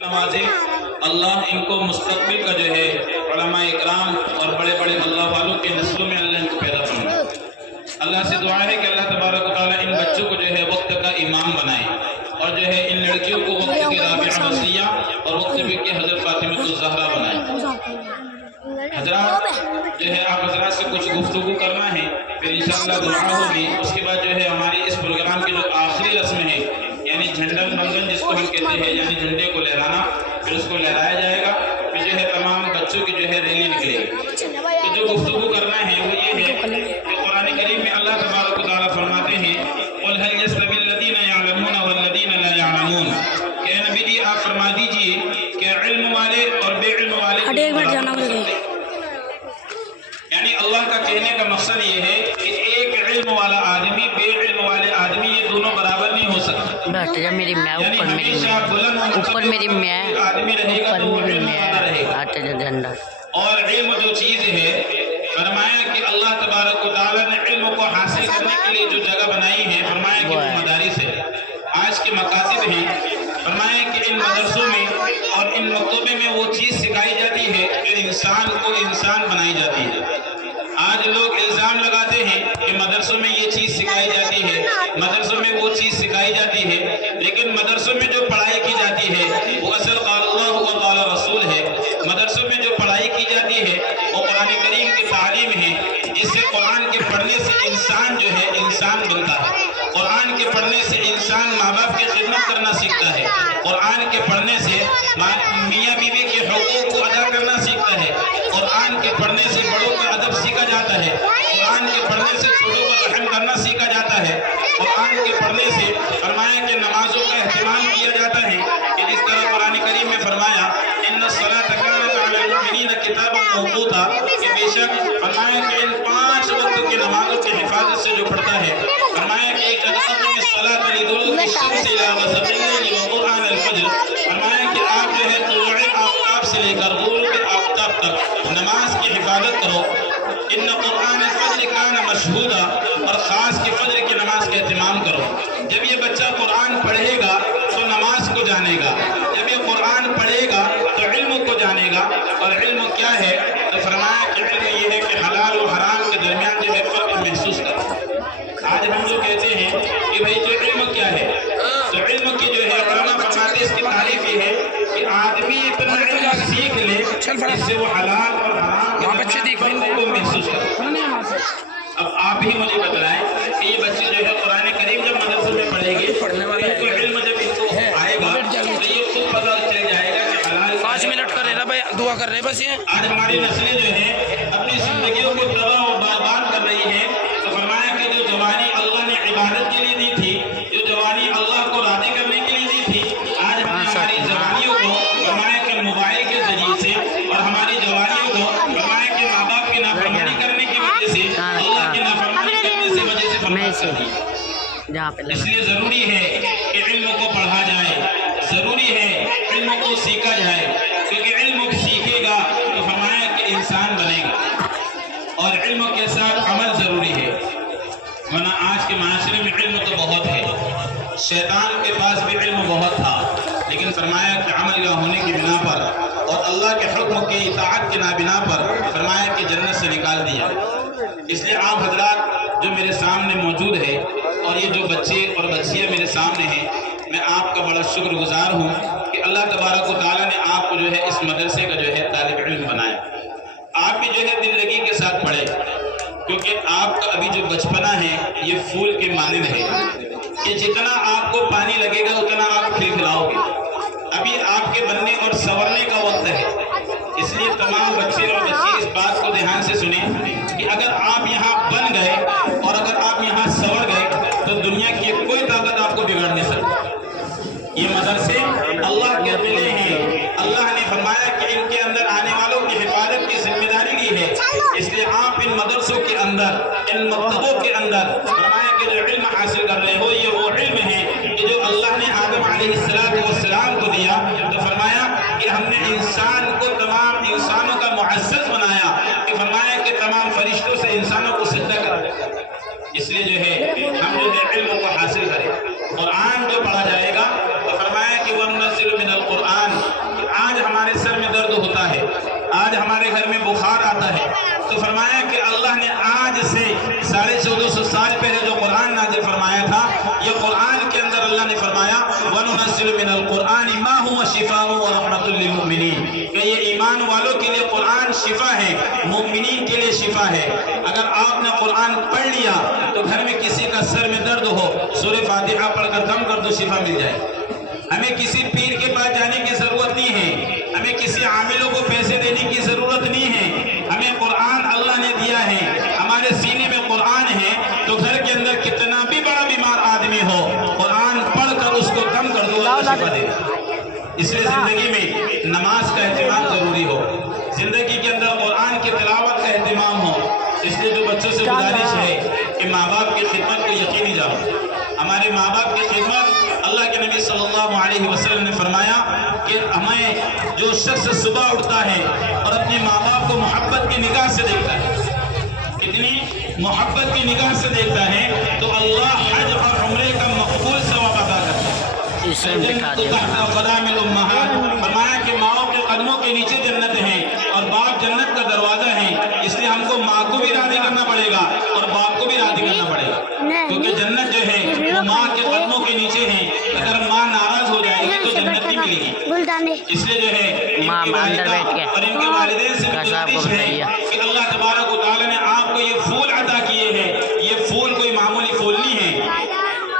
नवाज़े अल्लाह इनको मुस्तक़बिल का जो है उलमा इकराम और बड़े बड़े अल्लाह वालों के नस्लों में अल्लाह इनको पैदा फरमाए। अल्लाह से दुआ है कि अल्लाह तबारक व तआला इन बच्चों को जो है वक्त का इमाम बनाए और जो है इन लड़कियों को वक्त की राबिया वसिया और वक्त की हज़रत फातिमा ज़हरा बनाए। हज़रात जो है आप हज़रात से कुछ गुफ्तगू करना है, फिर इंशाअल्लाह दुआ होगी। उसके बाद जो है हमारी इस प्रोग्राम की जो आखिरी रस्म है यानी झंडन बंधन जिसको हम कहते हैं, यानी झंडे को लहराना, फिर उसको लहराया जाएगा, फिर जो है तमाम बच्चों की जो है रैली निकलेगी। तो जो गुफ्तगू करना है वो ये है कि कुरान करीम में अल्लाह तबारक व तआला फरमाते हैं क़ुल हल यस्तवी लज़ीना यअलमून वल्लज़ीना ला यअलमून, कि नबी जी आप फरमा दीजिए कि इल्म वाले और बेइल्म वाले, यानी अल्लाह का कहने का मकसद ये है कि एक इल्म वाला आदमी बेइल्म वाले आदमी ये दोनों बराबर नहीं हो सकते। बैठ जा मेरी मैं ऊपर मेरी ऊपर मेरी मैं आदमी रहेगा तो वो इल्म वाला रहेगा। हट जा झंडा। और इल्म जो चीज है, फरमाया कि अल्लाह तबारक व तआला ने इल्म को हासिल करने के लिए जो जगह बनाई है, फरमाया कि वो मदारिस है, आज के मकातिब हैं। फरमाया कि इन मदरसों में और इन मकतबे में वो चीज़ सिखाई जाती है जो इंसान को इंसान बनाई जाती है। आज लोग इल्ज़ाम लगाते हैं कि मदरसों में ये चीज़ सिखाई जाती है, मदरसों में वो चीज़ सिखाई जाती है, लेकिन मदरसों में जो पढ़ाई की जाती है वो असल क़ाल अल्लाह व क़ाल रसूल है। मदरसों में जो पढ़ाई की जाती है वो कुरान करीम की तालीम है, जिससे कुरान के पढ़ने से इंसान जो है इंसान बनता है। कुरान के पढ़ने से इंसान माँ बाप की खिदमत करना सीखता है। कुरान के पढ़ने से मियाँ बीवी के हुकूक को अदा करना सीखता है। कुरान के पढ़ने से बड़ों का अदब सीखा जाता है। कुरान के पढ़ने से छोटों पर रहम करना सीखा जाता है। कुरान के पढ़ने से फरमाया कि नमाजों का एहतमाम किया जाता है कि जिस तरह कुरान करीम में फरमाया इन्ना सलात कानत अलल मुमिनीना किताबन मौक़ूता, कि बेशक फरमाया कि इन 5 वक्त की नमाजों की हिफाजत से जो पढ़ता है, फरमाया कि एक जगह में सलात लिदुलूकी शम्स इला ग़सक़िल लैल व क़ुरआन अल-फ़ज्र, फरमाया कि आप जो है तुलूए आफ्ताब से लेकर ग़ुरूब आफ्ताब तक नमाज की हिफाजत करो। इन्ना क़ुरआन अल-फ़ज्र काना मशहूदा, और ख़ास के फज्र की नमाज का एहतमाम करो। जब ये बच्चा कुरान पढ़ेगा तो नमाज को जानेगा, जब ये कुरान पढ़ेगा तो इल्म को जानेगा। और इल्म क्या है, तो फरमाया कि इल्म ये है कि हलाल और हराम के दरमियान जो है फ़र्क महसूस करो। आज हम लोग कहते हैं कि भाई जो इल्म क्या है, तो इल्म की जो है उलमा फरमाते इसकी तारीफ ये है कि आदमी इतना इल्म सीख ले जिससे वो हलाल और हराम के दरमियान को महसूस करे। अब आप ही मुझे बताएं कि ये बच्चे जो है कुरान करीम जब मदरसे में पढ़ेंगे, इनको इल्म जब इनको आएगा तो ये खुद पता चल जाएगा कि हलाल। 5 मिनट कर रहे भाई, दुआ कर रहे बस। ये आज हमारी नस्लें जो है अपनी जिंदगियों को तबाह और बर्बाद कर रही है। तो फरमाया कि जो जवानी अल्लाह ने इबादत के लिए दी थी, जो जवानी अल्लाह को राज़ी करने के लिए दी थी, आज हमने हमारी जवानियों को फरमाया कि मोबाइल के जरिए से और हमारी जवानियों को फरमाया कि माँ बाप की नाफरमानी करने की वजह से, अल्लाह की नाफरमानी करने से वजह से बर्बाद कर दी। इसलिए ज़रूरी है कि इल्म को पढ़ा जाए, ज़रूरी है इल्म को सीखा जाए, क्योंकि इल्म सीखेगा तो फरमाया कि इंसान बनेगा। और इल्म के साथ अमल ज़रूरी है, वरना आज के माशरे में इल्म तो बहुत है, शैतान के पास भी इल्म बहुत था, लेकिन फरमाया कि अमल ना होने की बिना पर और अल्लाह के हुक्म की इताअत के नाबिना पर फरमाया कि जन्नत से निकाल दिया। इसलिए आप हजरात जो मेरे सामने मौजूद है और ये जो बच्चे और बच्चियाँ मेरे सामने हैं, मैं आपका बड़ा शुक्रगुजार हूँ कि अल्लाह तबारक व तआला ने आपको जो है इस मदरसे का जो है तालिब इल्म बनाया। आप भी जो है दिललगी के साथ पढ़े, क्योंकि आपका अभी जो बचपना है ये फूल के मानिंद है कि जितना आपको पानी लगेगा उतना आप खिलखिलाओगे। अभी आपके बनने और संवरने का वक्त है। इसलिए तमाम बच्चे और बच्ची इस बात को ध्यान से सुने कि अगर आप यहाँ बन गए और अगर आप यहाँ संवर गए तो दुनिया की कोई ताकत आपको बिगाड़ नहीं सकती। ये मदरसे अल्लाह के मिले हैं, अल्लाह ने फरमाया कि इनके अंदर आने वालों की हिफाजत की जिम्मेदारी ली है। इसलिए आप इन मदरसों के अंदर, इन मकतबों के अंदर फरमाया कि जो इल्म हासिल कर रहे हो ये वो इल्म है कि जो अल्लाह ने आदम अलैहिस्सलाम को दिया। तो फरमाया कि हमने آج ہمارے گھر میں بخار آتا ہے، تو فرمایا کہ اللہ نے آج سے 1450 سال پہلے جو قرآن نازل فرمایا تھا، یہ قرآن کے اندر اللہ نے فرمایا وَنُنَزِّلُ مِنَ الْقُرْآنِ مَا هُوَ شِفَاءٌ وَرَحْمَةٌ لِّلْمُؤْمِنِينَ کہ یہ ایمان والوں کے لیے قرآن شفا ہے، مومنین کے لیے شفا ہے۔ اگر آپ نے قرآن پڑھ لیا تو گھر میں کسی کا سر میں درد ہو، سورہ فاتحہ پڑھ کر دم کر دو، شفا مل جائے۔ ہمیں کسی پیر کے پاس جانے کی ضرورت نہیں ہے، ہمیں کسی عاملوں کو پیسے دینے کی ضرورت نہیں ہے، ہمیں قرآن اللہ نے دیا ہے، ہمارے سینے میں قرآن ہے، تو گھر کے اندر کتنا بھی بڑا بیمار آدمی ہو، قرآن پڑھ کر اس کو دم کر دو، اللہ شفا دے گا۔ اس لیے زندگی میں نماز کا اہتمام ضروری ہو، زندگی کے اندر قرآن کی تلاوت کا اہتمام ہو۔ اس لیے جو بچوں سے گزارش ہے کہ ماں باپ کی خدمت کو یقینی جاؤ۔ ہمارے ماں باپ کی خدمت، اللہ کے نبی صلی اللہ علیہ وسلم نے فرمایا کہ ہمیں جو شخص صبح اٹھتا ہے اور اپنے ماں باپ کو محبت کی نگاہ سے دیکھتا ہے، کتنی محبت کی نگاہ سے دیکھتا ہے، تو اللہ حج اور عمرے کا مقبول ثواب عطا کرتا ہے۔ اسے بٹھا دے فرمایا کہ ماؤں کے قدموں کے نیچے جنت ہے اور باپ جنت کا دروازہ ہے، اس لیے ہم کو ماں کو بھی راضی کرنا پڑے گا اور باپ کو بھی راضی کرنا پڑے گا، کیونکہ جنت جو ہے وہ ماں کے قدموں کے نیچے ہے۔ اگر ماں ناراض ہو جائے گی تو جنت نہیں ملے گی۔ اس لیے جو ہے ماں اندر بیٹھ کے اور ان کے والدین سے گزارش ہے کہ اللہ تبارک و تعالیٰ نے آپ کو یہ پھول عطا کیے ہیں، یہ پھول کوئی معمولی پھول نہیں ہے۔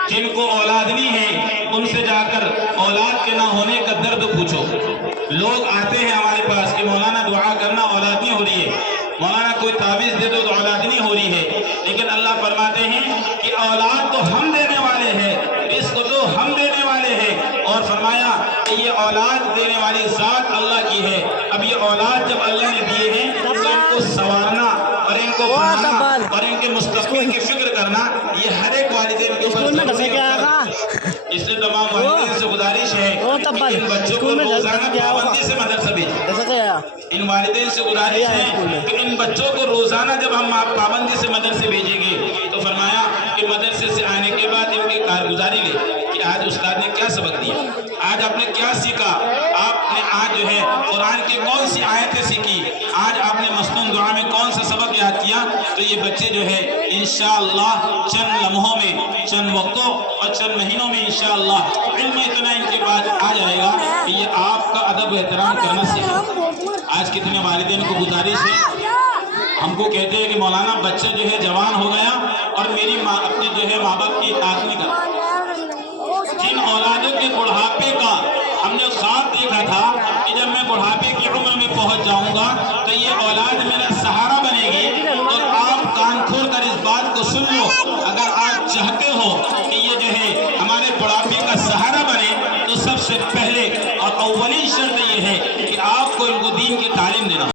جن کو اولاد نہیں ہے ان سے جا کر اولاد کے نہ ہونے کا درد پوچھو۔ لوگ آتے ہیں ہمارے پاس کہ مولانا دعا کرنا، اولاد نہیں ہو رہی ہے، مولانا کوئی تعویذ دے دو تو اولاد نہیں ہو رہی ہے، لیکن اللہ فرماتے ہیں کہ اولاد تو ہم دینے والے ہیں، رزق تو ہم دینے والے ہیں، اور فرمایا کہ یہ اولاد دینے والی ذات اللہ کی ہے۔ اب یہ اولاد جب اللہ نے دیے ہیں تو ان کو سنوارنا اور ان کو بنانا اور ان کے مستقبل کی فکر کرنا، یہ ہر ایک والدین کے اوپر ضروری ہے۔ اس لیے تمام والدین سے گزارش ہے کہ ان بچوں کو روزانہ پابندی سے مدرسہ بھیجیں۔ ان والدین سے گزارش ہے کہ ان بچوں کو روزانہ جب ہم پابندی سے مدرسے بھیجیں گے تو فرمایا کہ مدرسے سے آنے کے بعد ان کی کارگزاری لے کہ آج استاد نے کیا سبق دیا، آج آپ نے کیا سیکھا، آپ نے آج جو ہے قرآن کی کون سی آیتیں سیکھی، آج آپ نے مسنون دعا میں کون سا سبق یاد کیا۔ تو یہ بچے جو ہے انشاءاللہ چند لمحوں میں، چند وقتوں اور چند مہینوں میں انشاءاللہ علم اتنا ان کے پاس آ جائے گا کہ یہ آپ کا ادب و احترام کرنا سیکھیں۔ آج کتنے والدین کو گزارش ہے، ہم کو کہتے ہیں کہ مولانا بچہ جو ہے جوان ہو گیا اور میری ماں اپنے جو ہے ماں باپ کی اطاعت نہیں کرتا۔ جن اولادوں کے بڑھاپے کا ہم نے خواب دیکھا تھا کہ جب میں بڑھاپے کی عمر میں پہنچ جاؤں گا تو یہ اولاد میرا سہارا بنے گی، تو آپ کان کھول کر اس بات کو سن لو، اگر آپ چاہتے ہو کہ یہ جو ہے ہمارے بڑھاپے کا سہارا بنے تو سب سے پہلے اور اولین شرط یہ ہے کہ آپ کو ان کو دین کی تعلیم دینا۔